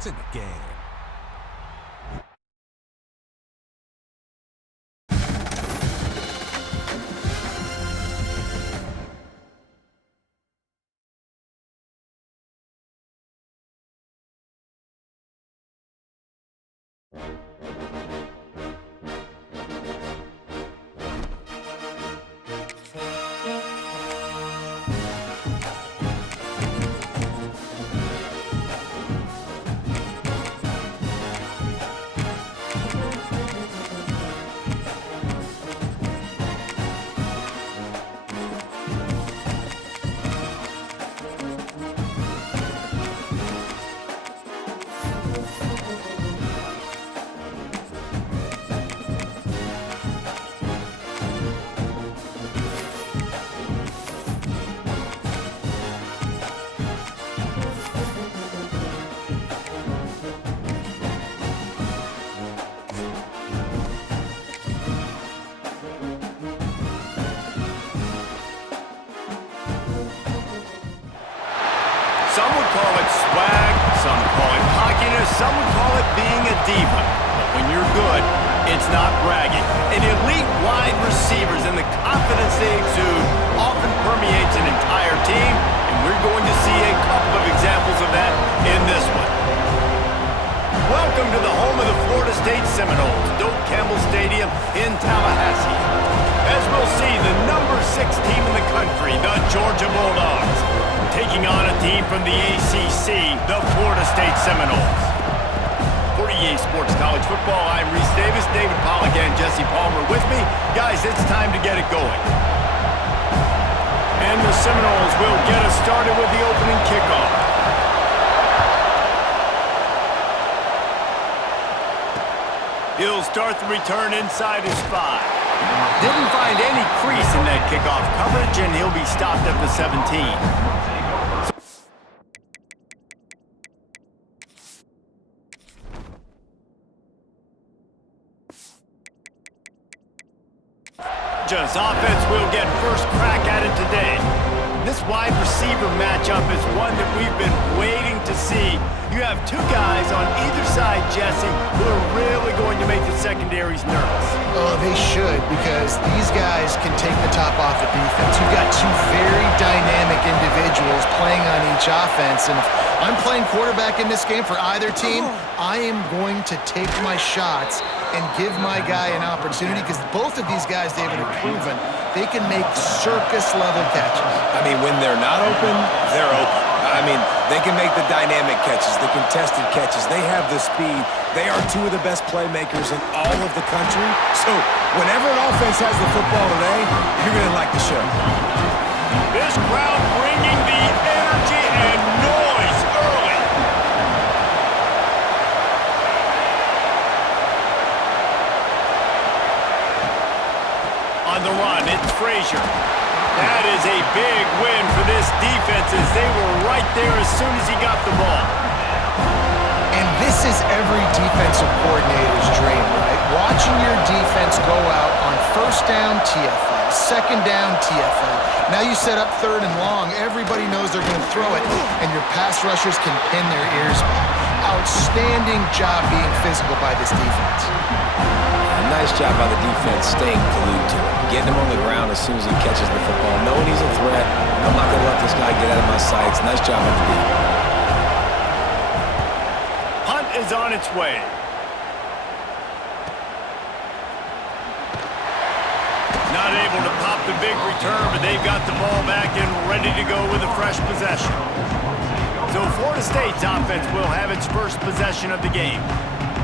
It's in the game. Some would call it swag, some call it cockiness, some would call it being a diva. But when you're good, it's not bragging. And elite wide receivers and the confidence they exude often permeates an entire team, and we're going to see a couple of examples of that in this one. Welcome to the home of the Florida State Seminoles, Doak Campbell Stadium in Tallahassee. As we'll see, the number 6 team in the country, the Georgia Bulldogs, taking on a team from the ACC, the Florida State Seminoles. For EA Sports College Football, I'm Reese Davis, David Pollack, and Jesse Palmer with me. Guys, it's time to get it going. And the Seminoles will get us started with the opening kickoff. He'll start the return inside his 5. Didn't find any crease in that kickoff coverage, and he'll be stopped at the 17. Georgia's offense will get first crack at it today. This wide receiver matchup is one that we've been waiting to see. You have 2 guys on either side, Jesse, who are really going to make the secondaries nervous. Oh, they should, because these guys can take the top off the defense. You've got 2 very dynamic individuals playing on each offense, and if I'm playing quarterback in this game for either team, I am going to take my shots and give my guy an opportunity, because both of these guys, David, have proven they can make circus-level catches. I mean, when they're not open, they're open. I mean, they can make the dynamic catches, the contested catches. They have the speed. They are 2 of the best playmakers in all of the country. So whenever an offense has the football today, you're going to like the show. This crowd bringing the energy and noise early. On the run, it's Frazier. That is a big win for this defense, as they were right there as soon as he got the ball. And this is every defensive coordinator's dream, right? Watching your defense go out on first down TFL, second down TFL. Now you set up 3rd and long. Everybody knows they're going to throw it, and your pass rushers can pin their ears back. Outstanding job being physical by this defense. Nice job by the defense staying glued to him, getting him on the ground as soon as he catches the football, knowing he's a threat. I'm not going to let this guy get out of my sights. Nice job by the D. Hunt is on its way. Not able to pop the big return, but they've got the ball back and ready to go with a fresh possession. So Florida State's offense will have its first possession of the game.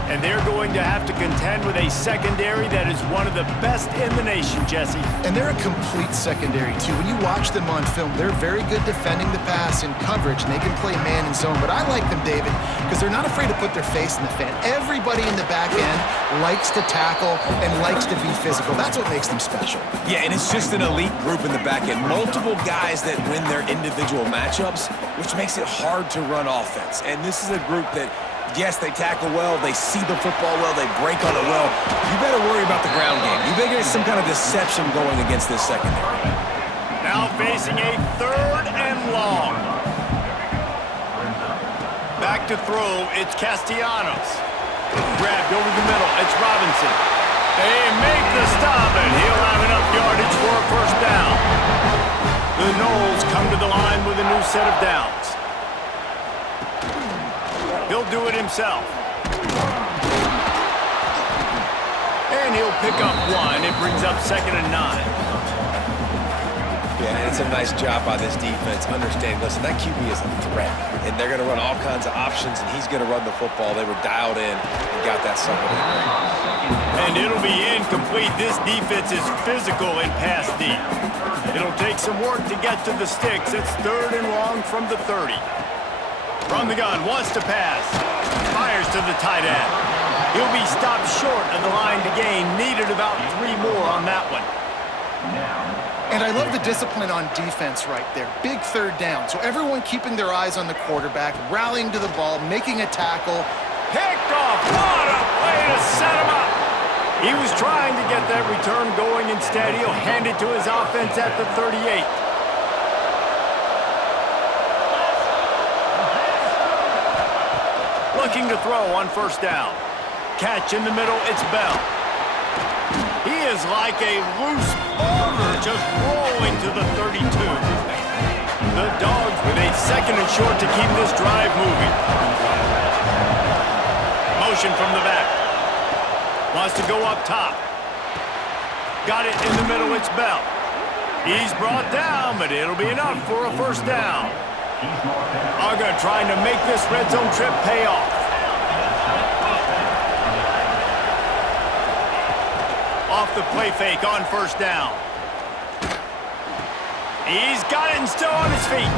And they're going to have to contend with a secondary that is one of the best in the nation, Jesse. And they're a complete secondary, too. When you watch them on film, they're very good defending the pass in coverage, and they can play man and zone. But I like them, David, because they're not afraid to put their face in the fan. Everybody in the back end likes to tackle and likes to be physical. That's what makes them special. Yeah, and it's just an elite group in the back end. Multiple guys that win their individual matchups, which makes it hard to run offense. And this is a group that, yes, they tackle well, they see the football well, they break on it well. You better worry about the ground game. You better get some kind of deception going against this secondary. Now facing a 3rd and long. Back to throw. It's Castellanos. Grabbed over the middle. It's Robinson. They make the stop, and he'll have enough yardage for a first down. The Knowles come to the line with a new set of downs. He'll do it himself. And he'll pick up one. It brings up 2nd and 9. Yeah, and it's a nice job by this defense. Understand, listen, that QB is a threat, and they're going to run all kinds of options, and he's going to run the football. They were dialed in and got that sucker in there. And it'll be incomplete. This defense is physical and pass deep. It'll take some work to get to the sticks. It's 3rd and long from the 30. From the gun, wants to pass. Fires to the tight end. He'll be stopped short of the line to gain. Needed about 3 more on that one. And I love the discipline on defense right there. Big 3rd down. So everyone keeping their eyes on the quarterback, rallying to the ball, making a tackle. Picked off. What a way to set him up. He was trying to get that return going. Instead, he'll hand it to his offense at the 38. Looking to throw on 1st down. Catch in the middle. It's Bell. He is like a loose boulder just rolling to the 32. The Dogs with a 2nd and short to keep this drive moving. Motion from the back. Wants to go up top. Got it in the middle. It's Bell. He's brought down, but it'll be enough for a first down. Uga trying to make this red zone trip pay off. Off the play fake on first down. He's got it and still on his feet.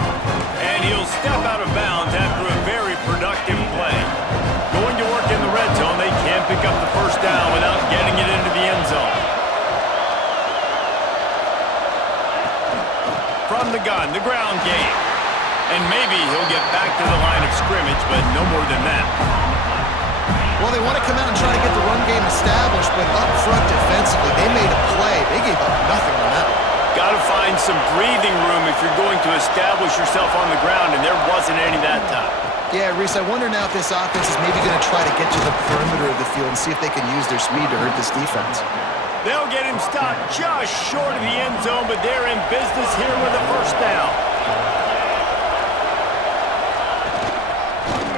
And he'll step out of bounds after a very productive play. Going to work in the red zone, they can't pick up the first down without getting it into the end zone. From the gun, the ground game. And maybe he'll get back to the line of scrimmage, but no more than that. Well, they want to come out and try to get the run game established, but up front defensively, they made a play. They gave up nothing on that one. Got to find some breathing room if you're going to establish yourself on the ground, and there wasn't any that time. Yeah, Reese, I wonder now if this offense is maybe going to try to get to the perimeter of the field and see if they can use their speed to hurt this defense. They'll get him stopped just short of the end zone, but they're in business here with a first down.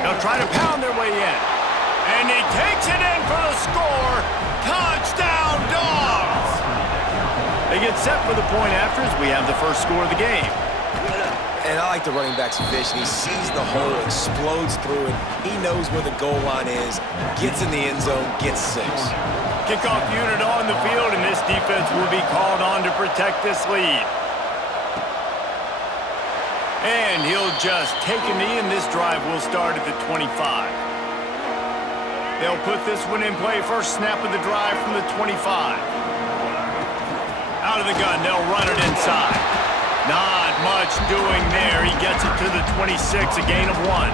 They'll try to pound their way in. And he takes it in for the score. Touchdown, Dogs! They get set for the point after as we have the first score of the game. And I like the running back's vision. He sees the hole, explodes through it. He knows where the goal line is, gets in the end zone, gets 6. Kickoff unit on the field, and this defense will be called on to protect this lead. And he'll just take a knee, and this drive will start at the 25. They'll put this one in play. First snap of the drive from the 25. Out of the gun, they'll run it inside. Not much doing there. He gets it to the 26, a gain of 1.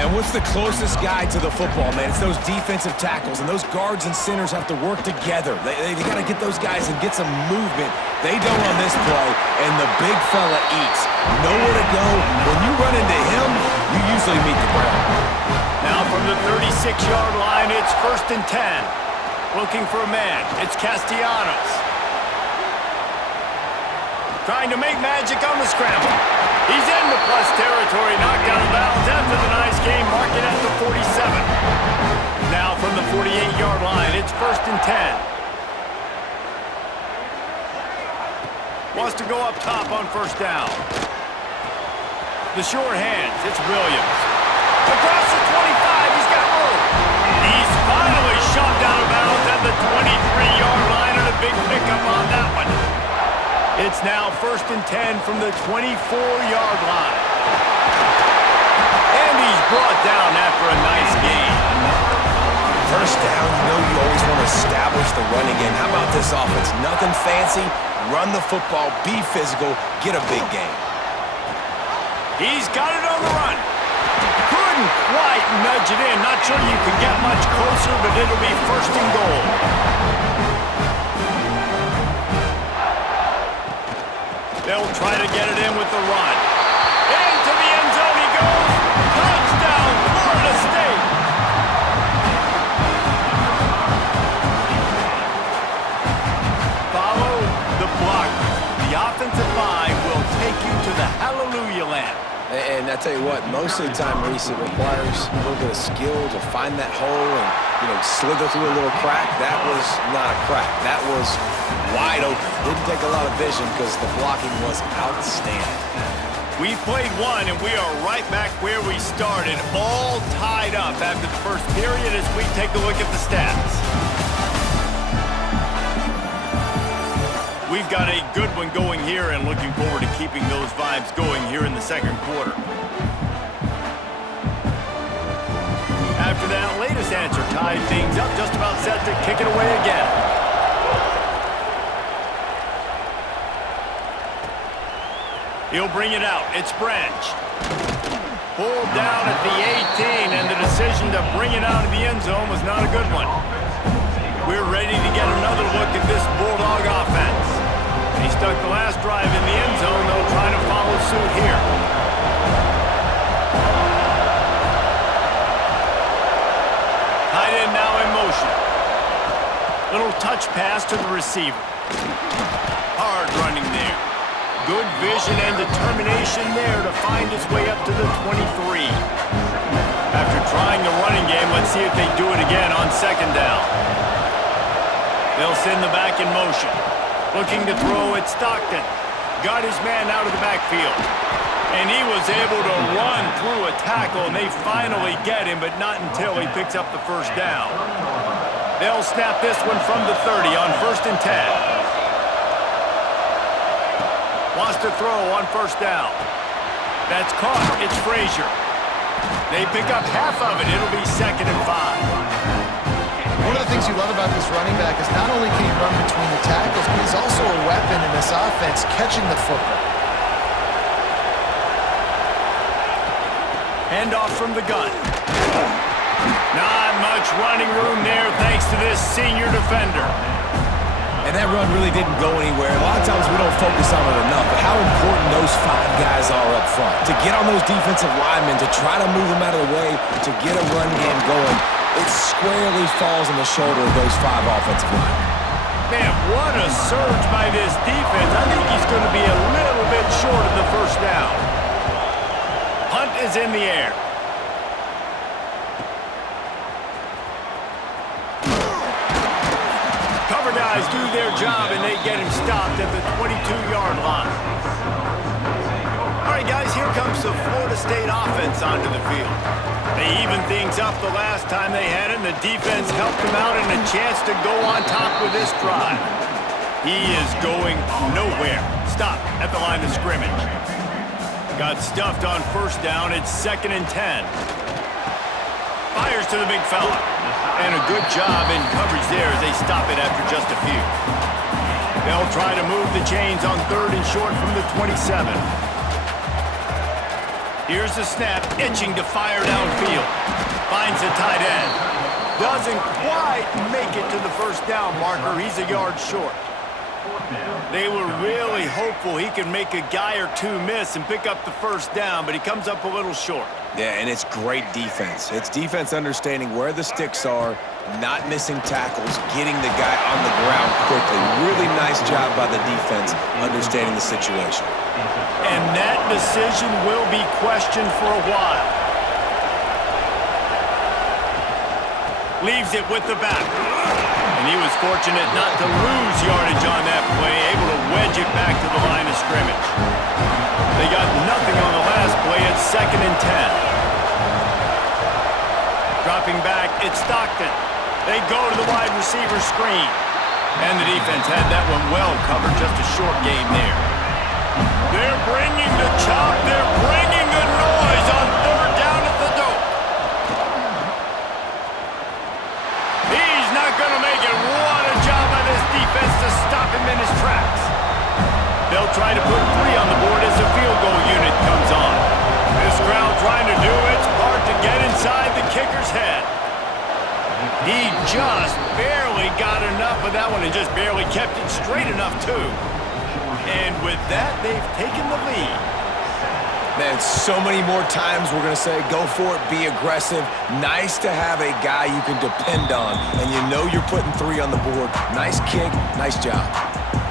And what's the closest guy to the football, man? It's those defensive tackles, and those guards and centers have to work together. They got to get those guys and get some movement. They don't on this play, and the big fella eats. Nowhere to go. When you run into him, you usually meet the ground. Now from the 36-yard line, it's 1st and 10. Looking for a man. It's Castellanos. Trying to make magic on the scramble. He's in the plus territory, knocked out of bounds after the nice game, marking at the 47. Now from the 48-yard line, it's 1st and 10. Wants to go up top on first down. The short hands, it's Williams. Across the 25, he's got room. He's finally shoved out of bounds at the 23-yard line, and a big pickup on that one. It's now 1st and 10 from the 24-yard line. And he's brought down after a nice gain. First down, you know you always want to establish the running game. How about this offense? Nothing fancy. Run the football, be physical, get a big gain. He's got it on the run. Couldn't quite nudge it in. Not sure you could get much closer, but it'll be 1st and goal. They'll try to get it in with the run. Into the end zone he goes. Touchdown! hallelujah land. And I tell you what, most of the time, Reese, it requires a little bit of skill to find that hole and, slither through a little crack. That was not a crack. That was wide open. Didn't take a lot of vision because the blocking was outstanding. We've played one, and we are right back where we started, all tied up after the first period as we take a look at the stats. We've got a good one going here and looking forward to keeping those vibes going here in the second quarter. After that latest answer tied things up, just about set to kick it away again. He'll bring it out. It's Branch. Pulled down at the 18, and the decision to bring it out of the end zone was not a good one. We're ready to get another look at this Bulldog offense. He stuck the last drive in the end zone. They'll try to follow suit here. Tight end now in motion. Little touch pass to the receiver. Hard running there. Good vision and determination there to find his way up to the 23. After trying the running game, let's see if they do it again on second down. They'll send the back in motion. Looking to throw at Stockton. Got his man out of the backfield. And he was able to run through a tackle, and they finally get him, but not until he picks up the first down. They'll snap this one from the 30 on 1st and 10. Wants to throw on first down. That's caught. It's Frazier. They pick up half of it. It'll be 2nd and 5. One of the things you love about this running back is not only can he run between the tackles, but he's also a weapon in this offense catching the football. Handoff from the gun. Not much running room there thanks to this senior defender. And that run really didn't go anywhere. A lot of times we don't focus on it enough, but how important those 5 guys are up front. To get on those defensive linemen, to try to move them out of the way, to get a run game going, it squarely falls on the shoulder of those 5 offensive linemen. Man, what a surge by this defense. I think he's going to be a little bit short of the first down. Punt is in the air. Cover guys do their job, and they get him stopped at the 22-yard line. All right, guys, here comes the Florida State offense onto the field. They evened things up the last time they had it, and the defense helped them out and a chance to go on top with this drive. He is going nowhere. Stop at the line of scrimmage. Got stuffed on first down. It's 2nd and 10. Fires to the big fella. And a good job in coverage there as they stop it after just a few. They'll try to move the chains on 3rd and short from the 27. Here's the snap, itching to fire downfield. Finds the tight end. Doesn't quite make it to the first down marker. He's a yard short. They were really hopeful he could make a guy or two miss and pick up the first down, but he comes up a little short. Yeah, and it's great defense. It's defense understanding where the sticks are, not missing tackles, getting the guy on the ground quickly. Really nice job by the defense understanding the situation. And that decision will be questioned for a while. Leaves it with the back. And he was fortunate not to lose yardage on that play, able to wedge it back to the line of scrimmage. They got nothing on the last play. It's 2nd and 10. Dropping back, it's Stockton. They go to the wide receiver screen. And the defense had that one well covered, just a short game there. They're bringing the chop. They're bringing the noise on 3rd down at the dope. He's not going to make it. What a job by this defense to stop him in his tracks. They'll try to put 3 on the board as the field goal unit comes on. This crowd trying to do its part to get inside the kicker's head. He just barely got enough of that one and just barely kept it straight enough, too. And with that, they've taken the lead. Man, so many more times we're going to say, go for it, be aggressive. Nice to have a guy you can depend on, and you know you're putting 3 on the board. Nice kick, nice job.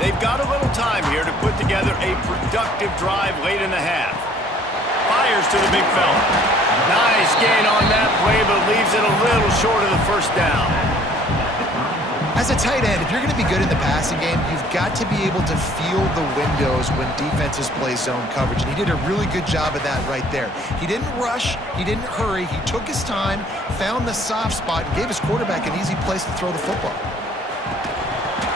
They've got a little time here to put together together a productive drive late in the half. Fires to the big fella. Nice gain on that play, but leaves it a little short of the first down. As a tight end, if you're going to be good in the passing game, you've got to be able to feel the windows when defenses play zone coverage. And he did a really good job of that right there. He didn't rush. He didn't hurry. He took his time, found the soft spot, and gave his quarterback an easy place to throw the football.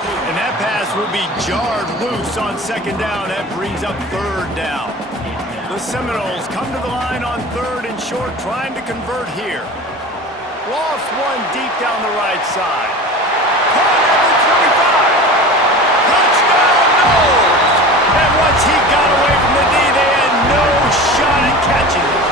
And that pass will be jarred loose on second down. That brings up third down. The Seminoles come to the line on third and short, trying to convert here. Lost one deep down the right side. Caught number 25. Touchdown, Noles! And once he got away from the D, they had no shot at catching him.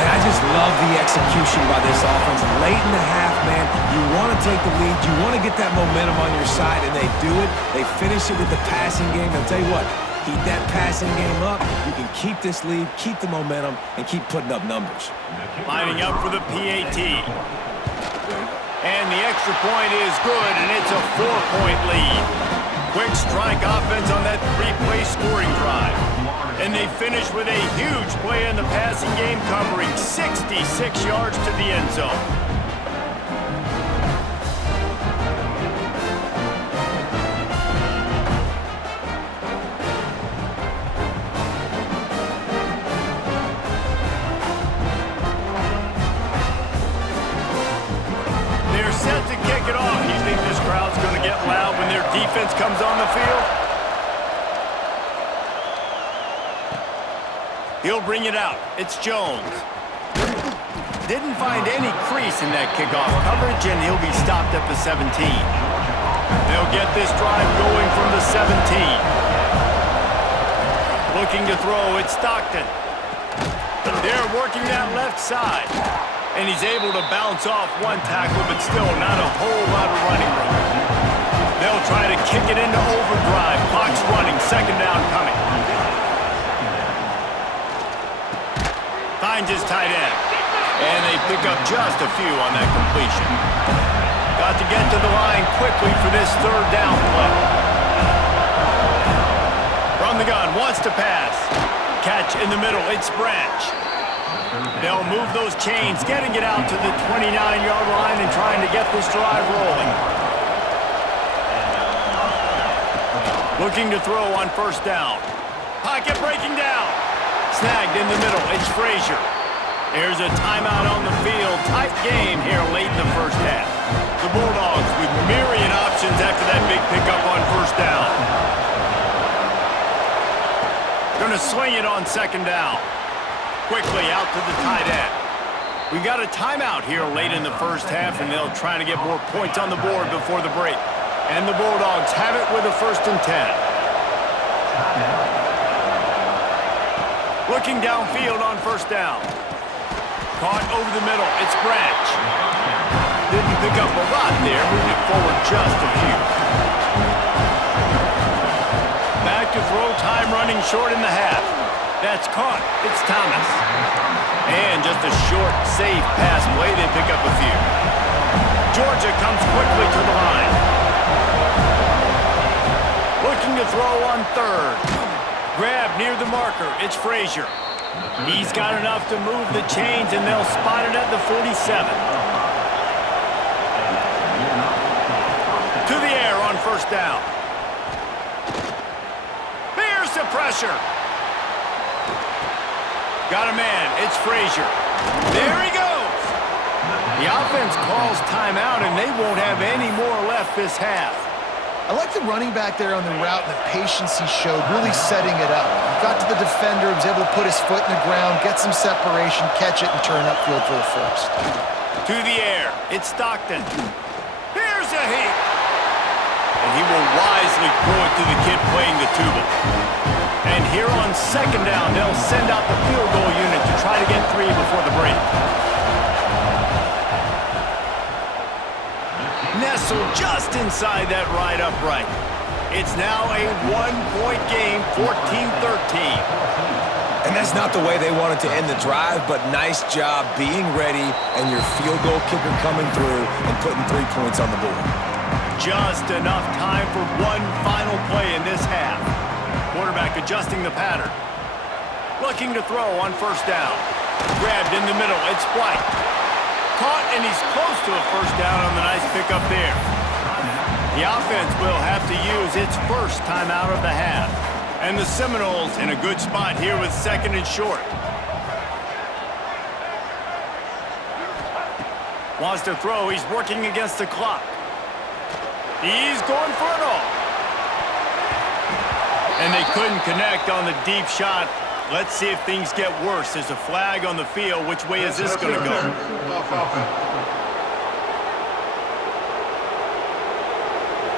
And I just love the execution by this offense. Late in the half, man, you want to take the lead. You want to get that momentum on your side, and they do it. They finish it with the passing game. I'll tell you what, keep that passing game up. You can keep this lead, keep the momentum, and keep putting up numbers. Lining up for the PAT. And the extra point is good, and it's a 4-point lead. Quick strike offense on that 3-play scoring drive. And they finish with a huge play in the passing game, covering 66 yards to the end zone. They're set to kick it off. You think this crowd's going to get loud when their defense comes on the field? He'll bring it out. It's Jones. Didn't find any crease in that kickoff coverage, and he'll be stopped at the 17. They'll get this drive going from the 17. Looking to throw, it's Stockton. They're working that left side. And he's able to bounce off one tackle, but still not a whole lot of running room. They'll try to kick it into overdrive. Clock's running, second down coming. Finds his tight end. And they pick up just a few on that completion. Got to get to the line quickly for this third down play. From the gun, wants to pass. Catch in the middle, it's Branch. They'll move those chains, getting it out to the 29-yard line and trying to get this drive rolling. Looking to throw on first down. Pocket breaking down. Snagged in the middle, it's Frazier. There's a timeout on the field. Tight game here late in the first half. The Bulldogs with myriad options after that big pickup on first down. Gonna swing it on second down. Quickly out to the tight end. We got a timeout here late in the first half, and they'll try to get more points on the board before the break. And the Bulldogs have it with a 1st and 10. Looking downfield on first down. Caught over the middle. It's Branch. Didn't pick up a lot there, moving it forward just a few. Back to throw, time running short in the half. That's caught. It's Thomas. And just a short, safe pass play. They pick up a few. Georgia comes quickly to the line. Looking to throw on third. Grab near the marker. It's Frazier. He's got enough to move the chains, and they'll spot it at the 47. To the air on first down. Here's the pressure. Got a man. It's Frazier. There he goes. The offense calls timeout, and they won't have any more left this half. I like the running back there on the route and the patience he showed, really setting it up. He got to the defender, was able to put his foot in the ground, get some separation, catch it, and turn upfield for the first. To the air. It's Stockton. Here's a heat. And he will wisely throw it to the kid playing the tuba. And here on second down, they'll send out the field goal unit to try to get 3 before the break. Nestled just inside that right upright. It's now a 1-point game, 14-13. And that's not the way they wanted to end the drive, but nice job being ready and your field goal kicker coming through and putting 3 points on the board. just enough time for one final play in this half. Quarterback adjusting the pattern. Looking to throw on first down. Grabbed in the middle. It's White. Caught, and he's close to a first down on the nice pickup there. The offense will have to use its first timeout of the half. And the Seminoles in a good spot here with second and short. Wants to throw. He's working against the clock. He's going for it all. And they couldn't connect on the deep shot. Let's see if things get worse. There's a flag on the field. Which way is this going to go?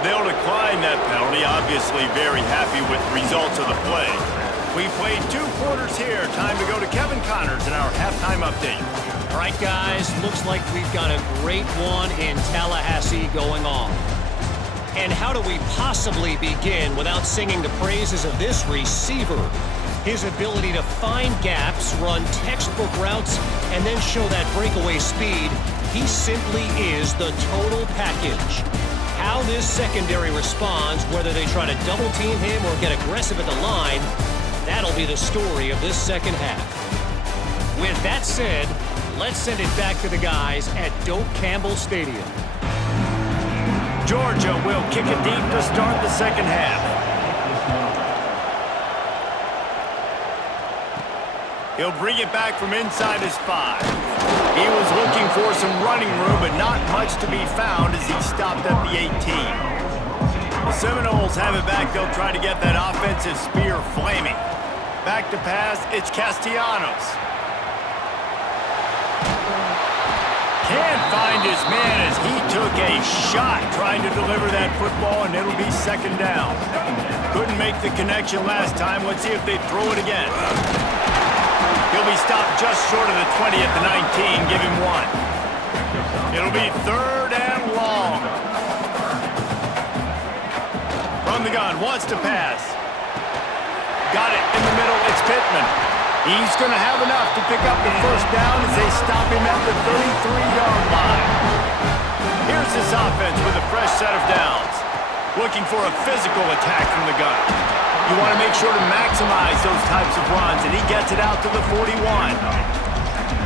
They'll decline that penalty. Obviously very happy with the results of the play. We've played 2 quarters here. Time to go to Kevin Connors in our halftime update. All right, guys, looks like we've got a great one in Tallahassee going on. And how do we possibly begin without singing the praises of this receiver? His ability to find gaps, run textbook routes, and then show that breakaway speed. He simply is the total package. How this secondary responds, whether they try to double team him or get aggressive at the line, that'll be the story of this second half. With that said, let's send it back to the guys at Doak Campbell Stadium. Georgia will kick it deep to start the second half. He'll bring it back from inside his 5. He was looking for some running room, but not much to be found as he stopped at the 18. The Seminoles have it back. They'll try to get that offensive spear flaming. Back to pass, it's Castellanos. Can't find his man as he took a shot trying to deliver that football, and it'll be second down. Couldn't make the connection last time. Let's see if they throw it again. He'll be stopped just short of the 20 at the 19. Give him 1. It'll be third and long. From the gun, wants to pass. Got it in the middle. It's Pittman. He's going to have enough to pick up the first down as they stop him at the 33-yard line. Here's this offense with a fresh set of downs. Looking for a physical attack from the gun. You want to make sure to maximize those types of runs, and he gets it out to the 41.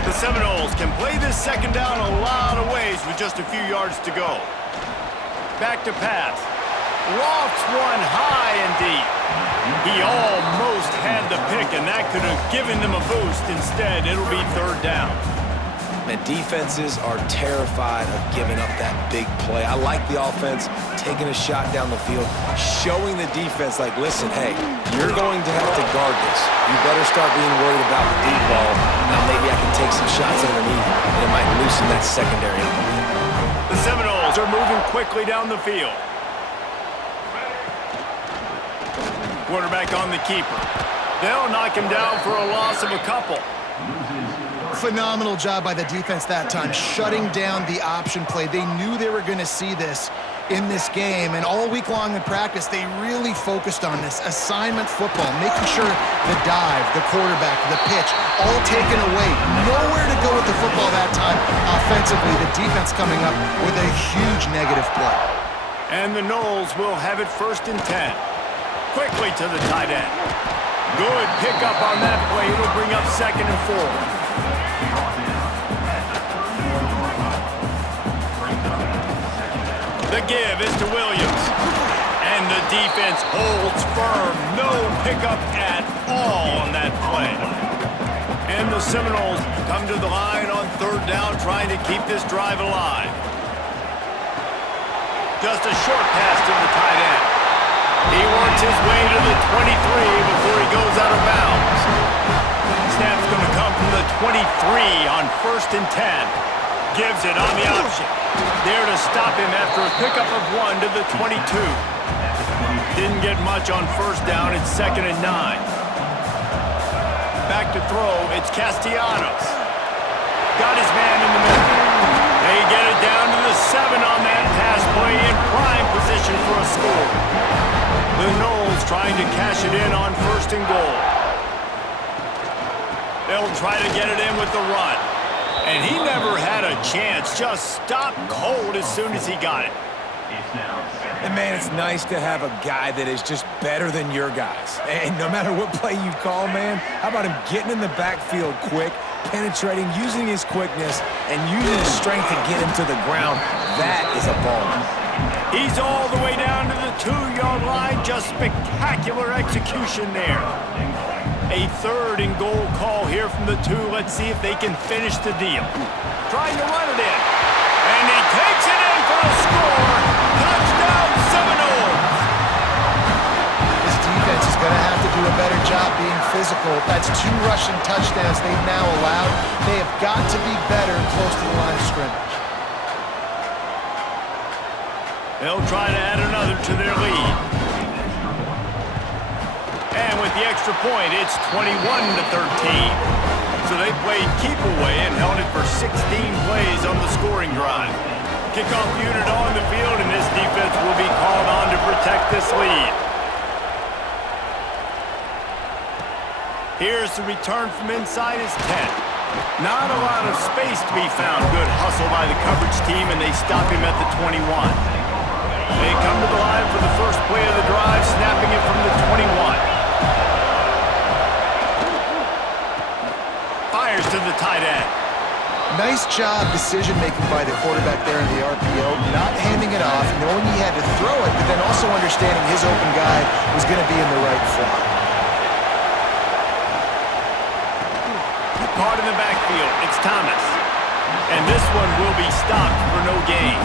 The Seminoles can play this second down a lot of ways with just a few yards to go. Back to pass. Lofts one high and deep. He almost had the pick, and that could have given them a boost. Instead, it'll be third down. And defenses are terrified of giving up that big play. I like the offense taking a shot down the field, showing the defense like, listen, hey, you're going to have to guard this. You better start being worried about the deep ball. Now maybe I can take some shots underneath, and it might loosen that secondary up a bit. The Seminoles are moving quickly down the field. Quarterback on the keeper. They'll knock him down for a loss of a couple. Phenomenal job by the defense that time, shutting down the option play. They knew they were going to see this in this game, and all week long in practice, they really focused on this assignment football, making sure the dive, the quarterback, the pitch, all taken away. Nowhere to go with the football that time. Offensively, the defense coming up with a huge negative play. And the Noles will have it first and 10. Quickly to the tight end. Good pickup on that play. It'll bring up second and 4. The give is to Williams. And the defense holds firm. No pickup at all on that play. And the Seminoles come to the line on third down, trying to keep this drive alive. Just a short pass to the tight end. He works his way to the 23 before he goes out of bounds. Snap's going to come from the 23 on first and 10. Gives it on the option. There to stop him after a pickup of 1 to the 22. Didn't get much on first down. It's second and 9. Back to throw. It's Castellanos. Got his man in the middle. They get it down to the 7 on that pass play, in prime position for a score. The Noles trying to cash it in on first and goal. They'll try to get it in with the run. And he never had a chance. Just stopped cold as soon as he got it. And, man, it's nice to have a guy that is just better than your guys. And no matter what play you call, man, how about him getting in the backfield quick, penetrating, using his quickness, and using his strength to get him to the ground? That is a ball. He's all the way down to the 2-yard line. Just spectacular execution there. A 3rd and goal call here from the 2. Let's see if they can finish the deal. Trying to run it in. And he takes it in for a score. Touchdown, Seminoles. This defense is going to have to do a better job being physical. That's 2 rushing touchdowns they've now allowed. They have got to be better close to the line of scrimmage. They'll try to add another to their lead. And with the extra point, it's 21-13. So they played keep away and held it for 16 plays on the scoring drive. Kickoff unit on the field, and this defense will be called on to protect this lead. Here's the return from inside his 10. Not a lot of space to be found. Good hustle by the coverage team, and they stop him at the 21. They come to the line for the first play of the drive, snapping it from the 21. Fires to the tight end. Nice job decision-making by the quarterback there in the RPO, not handing it off, knowing he had to throw it, but then also understanding his open guy was going to be in the right slot. Caught in the backfield, it's Thomas. And this one will be stopped for no gain.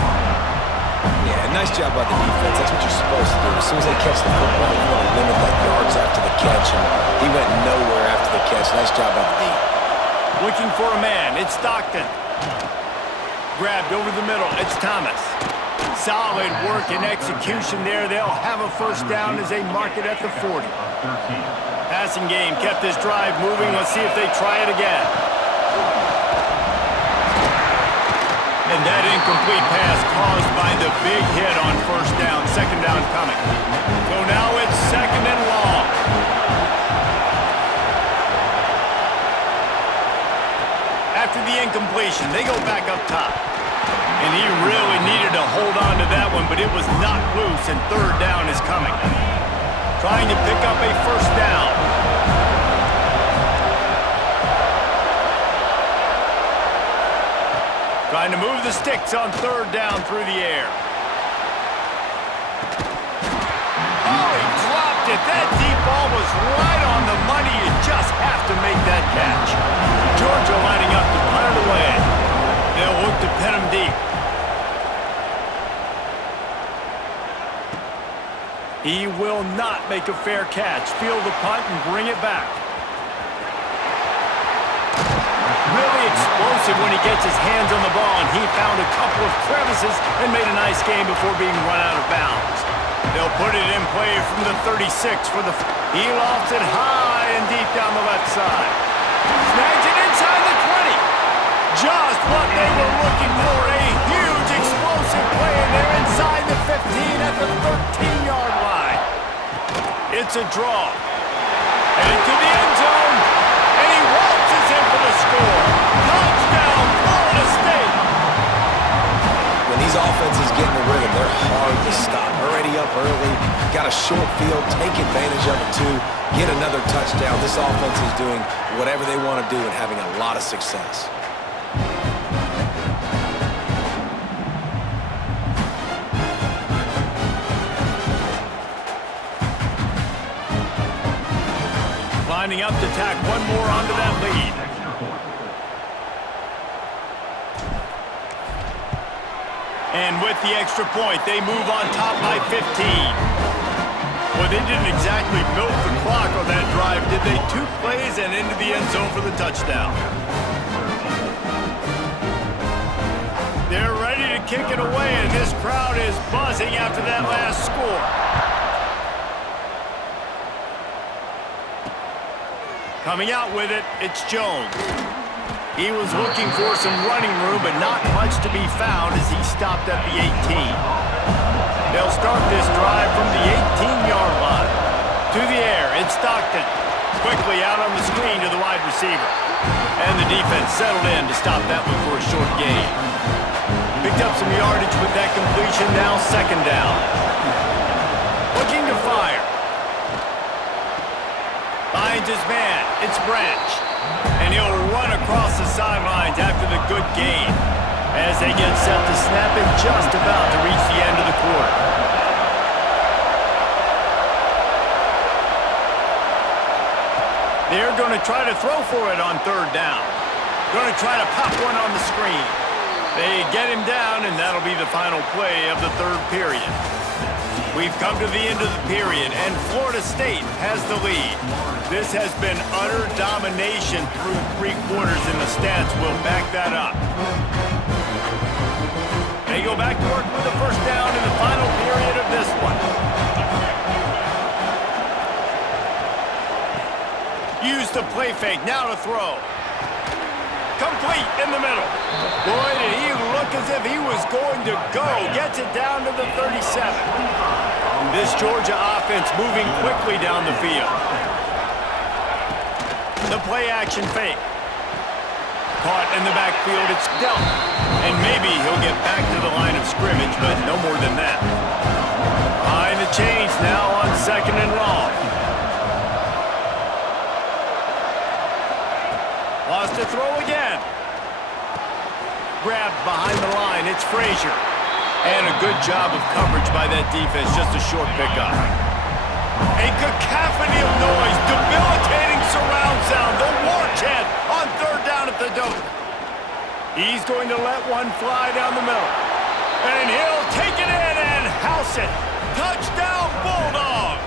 Yeah, nice job by the defense. That's what you're supposed to do. As soon as they catch the football, you want to limit that yards after the catch, and he went nowhere after the catch. Nice job by the D. Looking for a man, it's Stockton. Grabbed over the middle, it's Thomas. Solid work and execution there. They'll have a first down as they mark it at the 40. Passing game kept this drive moving. Let's see if they try it again. And that incomplete pass caused by the big hit on first down. Second down coming. So now it's 2nd and long. After the incompletion, they go back up top. And he really needed to hold on to that one, but it was knocked loose, and 3rd down is coming. Trying to pick up a first down. Trying to move the sticks on 3rd down through the air. Oh, he dropped it. That deep ball was right on the money. You just have to make that catch. Georgia lining up to punt it away. They'll look to pin him deep. He will not make a fair catch. Field the punt and bring it back. Really explosive when he gets his hands on the ball, and he found a couple of crevices and made a nice game before being run out of bounds. They'll put it in play from the 36 for the... He lofts it high and deep down the left side. Snags it inside the 20. Just what they were looking for. A huge explosive play, and they're inside the 15 at the 13-yard line. It's a draw. Headed to the end zone. And he waltzes in for the score. Touchdown, Florida State. When these offenses get in the rhythm, they're hard to stop. Already up early, got a short field, take advantage of it too, get another touchdown. This offense is doing whatever they want to do and having a lot of success. Lining up to tack one more onto that lead. And with the extra point, they move on top by 15. Well, they didn't exactly milk the clock on that drive, did they? 2 plays and into the end zone for the touchdown. They're ready to kick it away, and this crowd is buzzing after that last score. Coming out with it, it's Jones. He was looking for some running room, but not much to be found as he stopped at the 18. They'll start this drive from the 18-yard line. To the air, it's Stockton. Quickly out on the screen to the wide receiver. And the defense settled in to stop that one for a short gain. Picked up some yardage with that completion, now second down. Looking to fire. Finds his man, it's Branch. And he'll run across the sidelines after the good gain as they get set to snap it just about to reach the end of the quarter. They're going to try to throw for it on third down. Going to try to pop one on the screen. They get him down, and that'll be the final play of the third period. We've come to the end of the period, and Florida State has the lead. This has been utter domination through three quarters, and the stats will back that up. They go back to work with the first down in the final period of this one. Use the play fake, now to throw. Complete in the middle. Boy, did he look as if he was going to go. Gets it down to the 37. This Georgia offense moving quickly down the field. The play action fake. Caught in the backfield, it's dealt. And maybe he'll get back to the line of scrimmage, but no more than that. Behind the chains now on second and long. Lost to throw again. Grabbed behind the line, it's Frazier. And a good job of coverage by that defense, just a short pickup. A cacophony of noise, debilitating surround sound, the war chant on third down at the Doak. He's going to let one fly down the middle. And he'll take it in and house it. Touchdown, Bulldogs!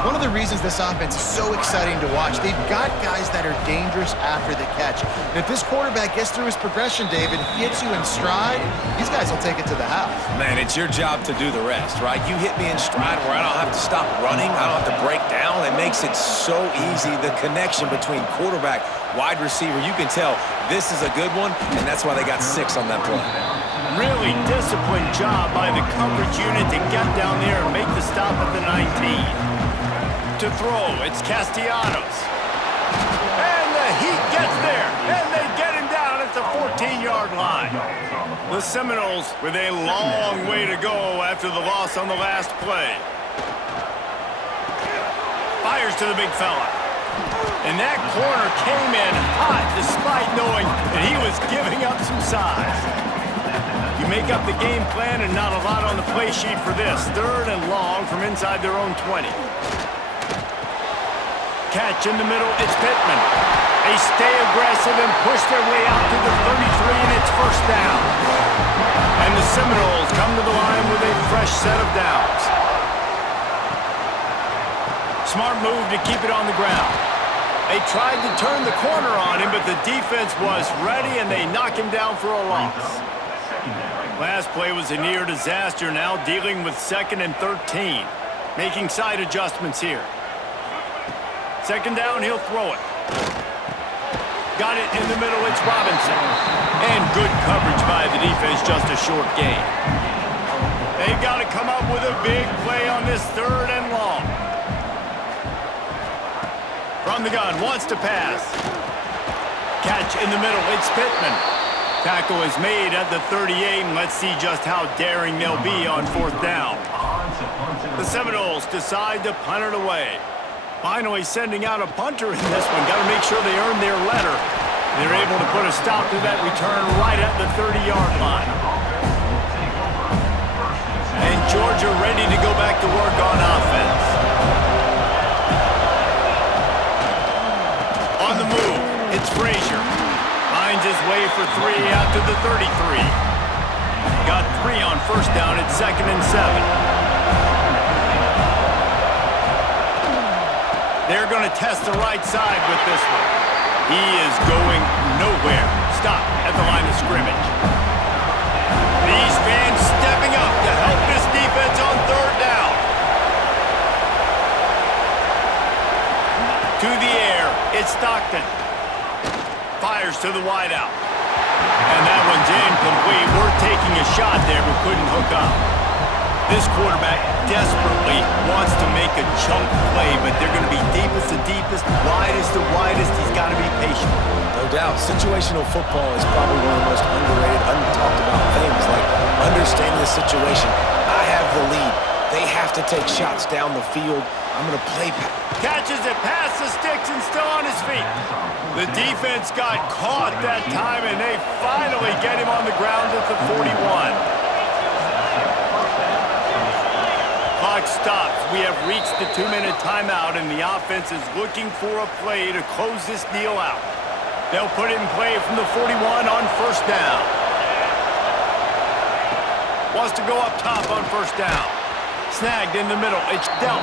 One of the reasons this offense is so exciting to watch, they've got guys that are dangerous after the catch. And if this quarterback gets through his progression, David, hits you in stride, these guys will take it to the house. Man, it's your job to do the rest, right? You hit me in stride where I don't have to stop running, I don't have to break down. It makes it so easy, the connection between quarterback, wide receiver. You can tell this is a good one, and that's why they got 6 on that play. Really disciplined job by the coverage unit to get down there and make the stop at the 19. To throw, it's Castellanos. And the Heat gets there, and they get him down at the 14-yard line. The Seminoles with a long way to go after the loss on the last play. Fires to the big fella. And that corner came in hot despite knowing that he was giving up some size. You make up the game plan and not a lot on the play sheet for this. Third and long from inside their own 20. Catch in the middle, it's Pittman. They stay aggressive and push their way out to the 33, and it's first down. And the Seminoles come to the line with a fresh set of downs. Smart move to keep it on the ground. They tried to turn the corner on him, but the defense was ready, and they knock him down for a loss. Last play was a near disaster, now dealing with 2nd and 13. Making side adjustments here. Second down, he'll throw it. Got it in the middle, it's Robinson. And good coverage by the defense, just a short gain. They've got to come up with a big play on this third and long. From the gun, wants to pass. Catch in the middle, it's Pittman. Tackle is made at the 38, and let's see just how daring they'll be on fourth down. The Seminoles decide to punt it away. Finally sending out a punter in this one. Got to make sure they earn their letter. They're able to put a stop to that return right at the 30-yard line. And Georgia ready to go back to work on offense. On the move, it's Frazier. Finds his way for 3 out to the 33. Got 3 on first down at 2nd and 7. They're going to test the right side with this one. He is going nowhere. Stop at the line of scrimmage. These fans stepping up to help this defense on third down. To the air, it's Stockton. Fires to the wideout. And that one's incomplete. We're taking a shot there, but couldn't hook up. This quarterback desperately wants to make a chunk play, but they're going to be deepest to deepest, widest to widest. He's got to be patient. No doubt. Situational football is probably one of the most underrated, untalked about things, like understanding the situation. I have the lead. They have to take shots down the field. I'm going to play. Catches it past the sticks and still on his feet. The defense got caught that time, and they finally get him on the ground at the 41. Clock stops. We have reached the 2-minute timeout, and the offense is looking for a play to close this deal out. They'll put it in play from the 41 on first down. Wants to go up top on first down. Snagged in the middle. It's dealt.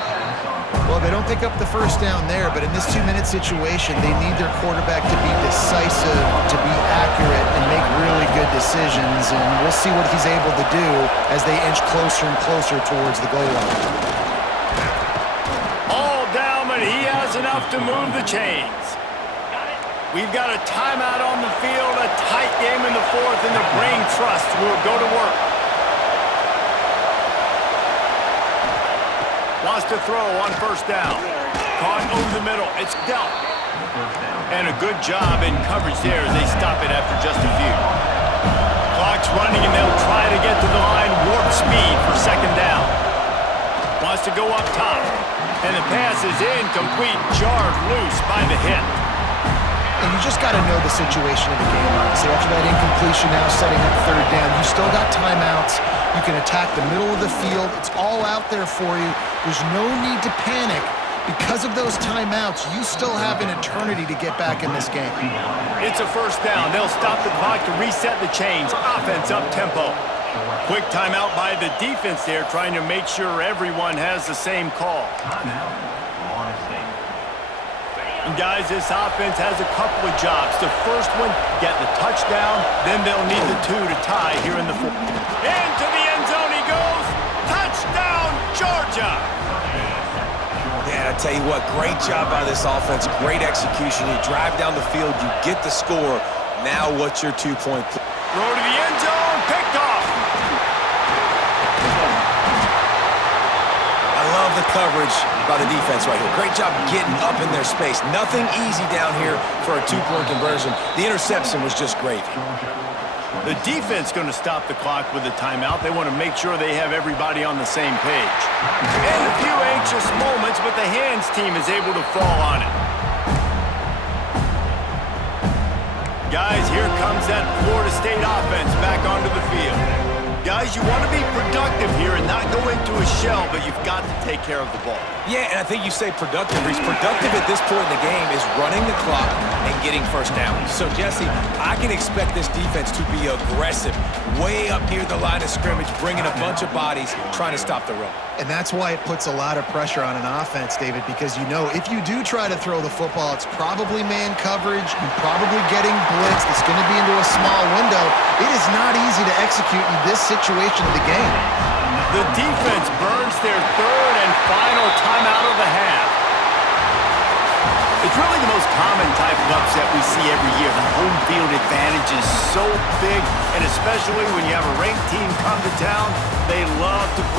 Well, they don't pick up the first down there, but in this 2-minute situation, they need their quarterback to be decisive, to be accurate, and make really good decisions. And we'll see what he's able to do as they inch closer and closer towards the goal line. All down, but he has enough to move the chains. We've got a timeout on the field, a tight game in the fourth, and the brain trust will go to work. Wants to throw on first down. Caught over the middle. It's dealt. And a good job in coverage there as they stop it after just a few. Clock's running, and they'll try to get to the line. Warp speed for second down. Wants to go up top. And the pass is incomplete. Jarred loose by the hit. And you just got to know the situation of the game, honestly. After that incompletion now setting up third down, you still got timeouts. You can attack the middle of the field. It's all out there for you. There's no need to panic. Because of those timeouts, you still have an eternity to get back in this game. It's a first down. They'll stop the clock to reset the chains. Offense up tempo. Quick timeout by the defense there, trying to make sure everyone has the same call. And guys, this offense has a couple of jobs. The first one, get the touchdown. Then they'll need the 2 to tie here in the fourth. Into the end zone he goes. Touchdown, Georgia. Man, I tell you what, great job by this offense. Great execution. You drive down the field, you get the score. Now what's your 2-point play? Throw to the end zone, picked off. I love the coverage by the defense right here. Great job getting up in their space. Nothing easy down here for a 2-point conversion. The interception was just gravy. The defense going to stop the clock with a timeout. They want to make sure they have everybody on the same page. And a few anxious moments, but the hands team is able to fall on it. Guys, here comes that Florida State offense back onto the field. Guys, you want to be productive here and not go into a shell, but you've got to take care of the ball. Yeah, and I think you say productive, Reese. Productive at this point in the game is running the clock and getting first down. So, Jesse, I can expect this defense to be aggressive, way up near the line of scrimmage, bringing a bunch of bodies, trying to stop the run. And that's why it puts a lot of pressure on an offense, David, because you know if you do try to throw the football, it's probably man coverage, you're probably getting blitzed, it's going to be into a small window. It is not easy to execute in this situation of the game. The defense burns their third and final timeout of the half. It's really the most common type of upset we see every year. The home field advantage is so big, and especially when you have a ranked team come to town, they love to play.